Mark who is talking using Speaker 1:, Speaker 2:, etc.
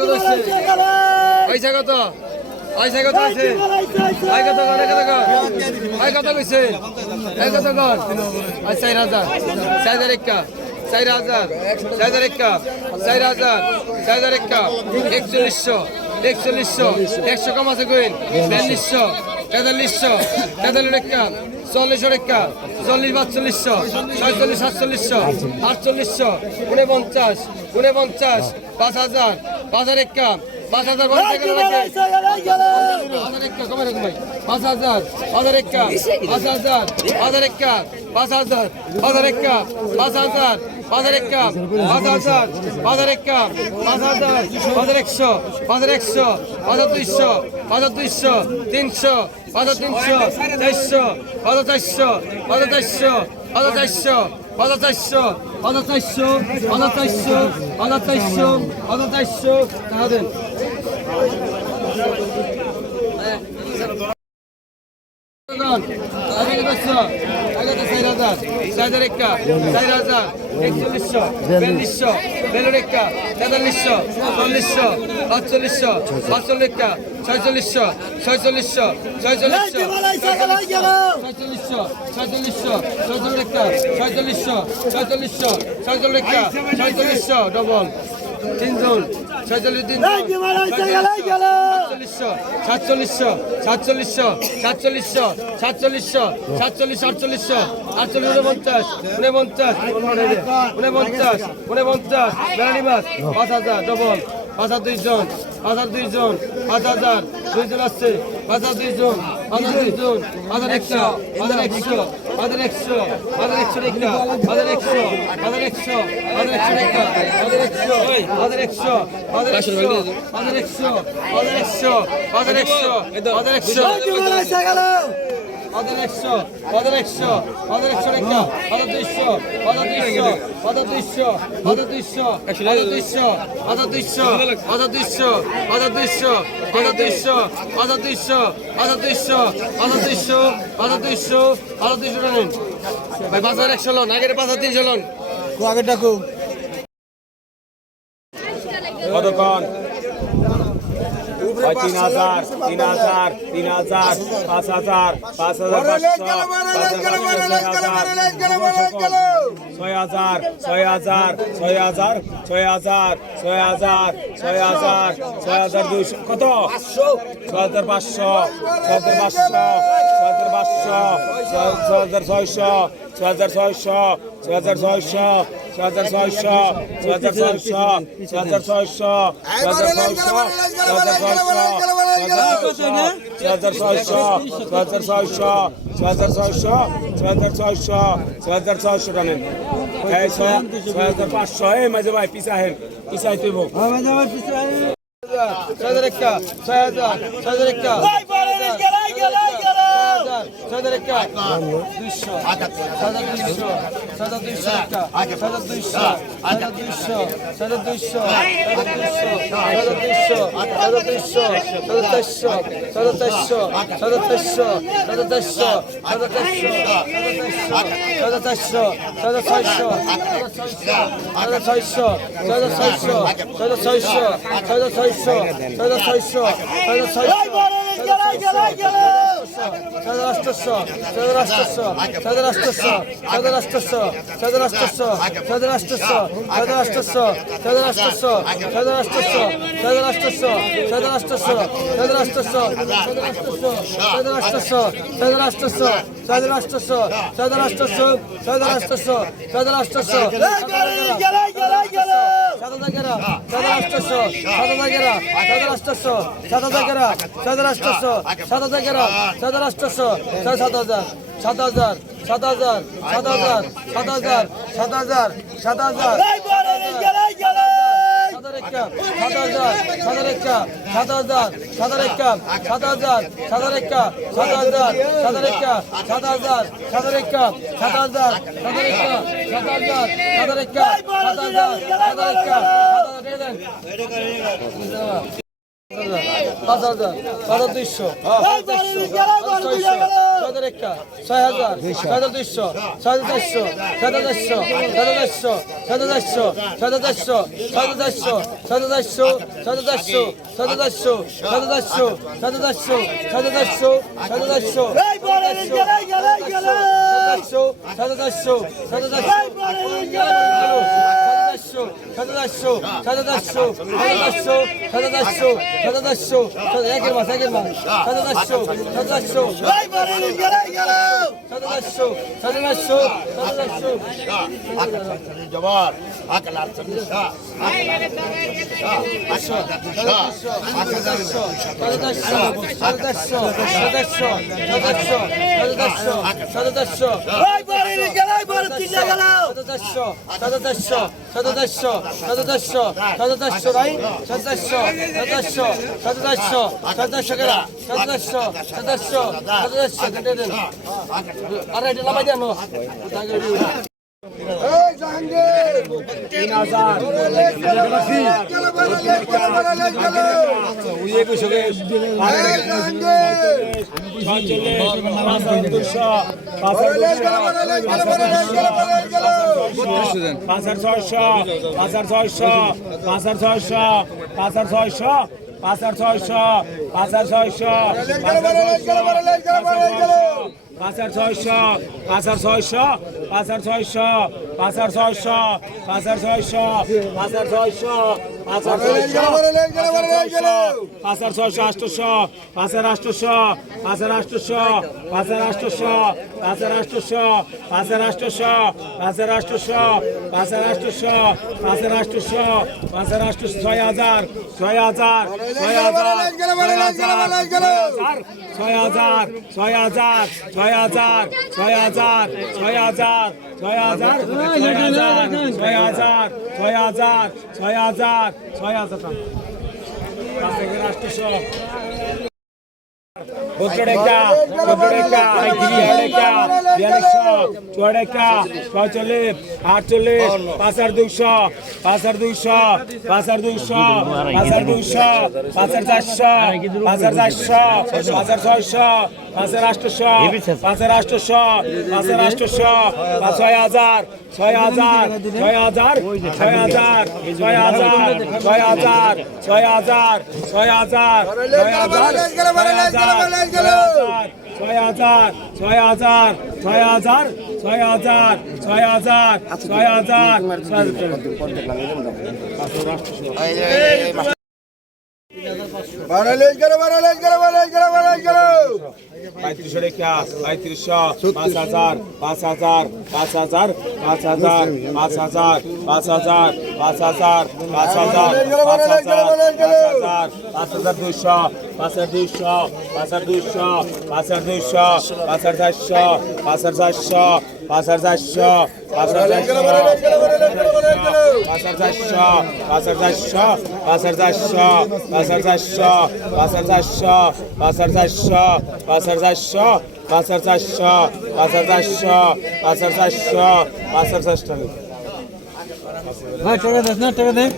Speaker 1: কত আছে? পয়সা কত? পয়সা কত আছে? ভাই, কত কর কত কর? ভাই, কত কইছে? ভাই, কত কর? আর চার হাজার। চার হাজার একা চার হাজার। চার হাজার একা চার হাজার। চার হাজার একা একচল্লিশশো। একচল্লিশশো। একশো কম আছে কইন? বিয়াল্লিশশো। তেতাল্লিশশো। তেতাল্লিশ একা চল্লিশ একা চল্লিশ পাঁচচল্লিশশো ছয়চল্লিশ সাতচল্লিশশো। আটচল্লিশশো। উনপঞ্চাশ। উনপঞ্চাশ। পাঁচ হাজার। পাঁচ হাজার একা পাঁচ হাজার পাঁচ হাজার হাজার একা পাঁচ হাজার হাজার একা পাঁচ হাজার হাজার একা পাঁচ হাজার হাজার একা পাঁচ হাজার হাজার একা পাঁচ হাজার হাজার একশো হাজার একশো হাজার দুইশো হাজার দুইশো তিনশো হাজার তিনশো চারশো হাজার চারশো হাজার চারশো হাজার চারশো। পঁচাশো পঁচাশো পঁচাশো পঁচাশো পঁচাশো টাকা দেন কন আগে বেচছো আগে তো চার হাজার চার হাজার একটা, চার হাজার একচল্লিশশো, বিয়াল্লিশশো বেলুন একটা, তেতাল্লিশশো, চল্লিশশো পাঁচচল্লিশশো পাঁচচল্লিশ একটা, ছয়চল্লিশশো ছয়চল্লিশশো ছয়চল্লিশশো ছয়চল্লিশশো ছয়চল্লিশশো, ছয়চল্লিশ একটা, ছয়চল্লিশশো ছয়চল্লিশশো, ছয়চল্লিশ একটা, ছয়চল্লিশশো ডবল তিনজন, ছয়চল্লিশ তিন সাতচল্লিশশো সাতচল্লিশশো সাতচল্লিশশো সাতচল্লিশশো সাতচল্লিশ, আটচল্লিশশো, আটচল্লিশ, উনপঞ্চাশ উনপঞ্চাশ উনপঞ্চাশ উনপঞ্চাশ বেড়ানিবাস পাঁচ হাজার, ডবল, পাঁচ হাজার দুইজন হাজার দুইজন পাঁচ হাজার দুইজন আসছে পাঁচ হাজার দুইজন হাজার দুইজন হাজার একশো হাজার একশো হাজার একশো হাজার একশো রেখা হাজার একশো হাজার একশো হাজার একশো রেখা হাজার একশো হাজার একশো হাজার একশো হাজার একশো হাজার একশো হাজার একশো হাজার একশো হাজার একশো হাজার একশো হাজার একশো রেখা হাজার দুইশো হাজার দুইশো হাজার দুইশো হাজার দুইশো হাজার দুইশো হাজার দুইশো হাজার দুইশো হাজার দুইশো হাজার দুইশো হাজার দুইশো হাজার দুইশো হাজার দুইশো হাজার দুইশো হাজার দুইশো টানেন ভাই পাঁচ হাজার একশো লোন আগের পাঁচ হাজার তিনশো লোন
Speaker 2: কতক্ষণ তিন হাজার তিন হাজার তিন হাজার পাঁচ হাজার পাঁচ হাজার ছয় হাজার ছয় হাজার ছয় হাজার ছয় হাজার ছয় হাজার ছয় হাজার ছয় হাজার দুইশো কত? ছয় হাজার পাঁচশো ছয় হাজার পাঁচশো ছয় হাজার পাঁচশো ছয় হাজার ছয়শো ছয় হাজার ছয়শো ছয় হাজার ছয়শো ছয় হাজার ছয়শো ছয় হাজার ছয়শো ছয় হাজার ছয়শো ছয় হাজার ছয়শো ছয় হাজার ছয়শো ছয় হাজার ছয়শো ছয় হাজার ছয়শো ছয় হাজার ছয়শো ছয় হাজার ছয়শো টানেন ছয় হাজার পাঁচশো এই মাঝে ভাই পিসাহেন পিসাই তুইব
Speaker 1: ছয় হাজার একটা ছয় হাজার ছয় হাজার একটা ছয় হাজার একটা দুইশো ছয় হাজার দুইশো হাজার দুইশো হাজার দুইশো হাজার দুইশো হাজার দুইশো হাজার দুইশো হাজার দুইশো হাজার চারশো হাজার চারশো হাজার চারশো হাজার চারশো হাজার চারশো হাজার চারশো হাজার ছয়শো ছয় হাজার ছয়শো ছয় হাজার ছয়শো ছয় হাজার ছয়শো ছয় হাজার ছয়শো ছয় হাজার ছয়শো ছয় রাষ্ট্রশো ছয় রাষ্ট্রশো ছয় রাষ্ট্রশো ছয় রাষ্ট্রশো ছয় রাষ্ট্রশো ছয় রাষ্ট্রশো ছয় রাষ্ট্রশো ছয় রাষ্ট্রশো ছয় রাষ্ট্রশো সাতাগেরা সাত রাষ্ট্রশো সাতাগেরা সাত রাষ্ট্রশো সাতাগেরা সাত রাষ্ট্রশো সাতাগেরা সাত রাষ্ট্রশো ছয় সাত হাজার সাত হাজার সাত হাজার সাত হাজার সাত হাজার সাত হাজার সাত হাজার সাতার একটা সাত হাজার সাতার একটা সাত হাজার সাতার একটা সাত হাজার সাতার একটা সাত হাজার সাতার একটা সাত হাজার সাতার একটা সাত হাজার সাতার একটা সাত হাজার সাতার একটা সাত হাজার সাতার একটা সাত হাজার পাঁচ হাজার পাঁচ হাজার দুইশো চারশো ছয় হাজার একটা ছয় হাজার ছয় হাজার দুইশো ছয় হাজার চারশো ছয় হাজার চারশো ছয় হাজার চারশো ছয় হাজার চারশো ছয় হাজার চারশো ছয় হাজার চারশো ছয় হাজার চারশো ছয় হাজার চারশো ছয় হাজার চারশো ছয় হাজার চারশো ছয় হাজার চারশো ছয় হাজার চারশো ছয় হাজার চারশো ছয় হাজার চারশো সাতাশশো সাতাশশো সাতাশশো সাতাশশো সাতাশশো একের মাস একের মাস চারশো সাত চারশো সাত চারশো সাত চারশো সাত চারশো সাত একের মাস একের মাস সাত চারশো সাত আরে এটা লাভাই দেন
Speaker 2: পাঁচ হাজার দুশো পাঁচ হাজার ছয়শো পাঁচ হাজার ছয়শো পাঁচ হাজার ছয়শো পাঁচ হাজার ছয়শো পাঁচ হাজার ছয়শো পাঁচ হাজার ছয়শো পাঁচ হাজার ছয়শো পাঁচ হাজার ছয়শো পাঁচ হাজার ছয়শো পাঁচ হাজার ছয়শো পাঁচ হাজার ছয়শো পাঁচ হাজার ছয়শো পাঁচ হাজার ছয়শো। পাঁচ হাজার ছয়শো আটশোশো পাঁচ হাজার আটশোশো পাঁচ হাজার আটশোশো পাঁচ হাজার আটশোশো পাঁচ হাজার আটশোশো পাঁচ হাজার আটশোশো পাঁচ হাজার আটশোশো পাঁচ হাজার আটশোশো পাঁচ হাজার আটশোশো পাঁচ হাজার আটশোশো ছয় হাজার ছয় হাজার ছয় হাজার ছয় হাজার ছয় হাজার ছয় হাজার ছয় হাজার ছয় হাজার ছয় হাজার ছয় হাজার ছয় হাজার ছয় হাজার ছয় হাজার লাখ ছয় হাজার টাকা। ভদ্ররেখা ভদ্ররেখা বিয়ারেখা বিয়াল্লিশশো চুয়ারেখা ছয়চল্লিশ আটচল্লিশ পাঁচ হাজার দুইশো পাঁচ হাজার দুইশো পাঁচ হাজার দুইশো পাঁচ হাজার দুইশো পাঁচ হাজার চারশো পাঁচ হাজার চারশো পাঁচ হাজার ছয়শো পাঁচ হাজার আটশোশো পাঁচ হাজার আটশোশো পাঁচ হাজার আটশোশো পাঁচ ছয় হাজার ছয় হাজার ছয় হাজার ছয় হাজার ছয় হাজার ছয় হাজার ছয় হাজার ছয় হাজার ছয় হাজার ছয় হাজার ছয় হাজার ছয় হাজার ছয় হাজার ছয় হাজার ছয় হাজার ছয় হাজার পঁয়ত্রিশশো রেখা পঁয়ত্রিশশো পাঁচ হাজার পাঁচ হাজার পাঁচ হাজার পাঁচ হাজার পাঁচ হাজার পাঁচ হাজার পাঁচ হাজার পাঁচ হাজার পাঁচ হাজার পাঁচ হাজার পাঁচ হাজার দুইশো পাঁচ হাজার দুইশো পাঁচ হাজার দুইশো পাঁচ হাজার দুইশো পাঁচ হাজার চারশো পাঁচ হাজার চারশো পাঁচ হাজার চারশো পাঁচ হাজার চারশো পাঁচ হাজার চারশো পাঁচ হাজার চারশো পাঁচ হাজার চারশো পাঁচ হাজার চারশো পাঁচ হাজার চারশো পাঁচ হাজার চারশো পাঁচ হাজার চারশো পাঁচ হাজার চারশো পাঁচ হাজার চারশো পাঁচ হাজার চারশো পাঁচ হাজার চারশো
Speaker 1: ভাই টাকা দেন না টাকা দেন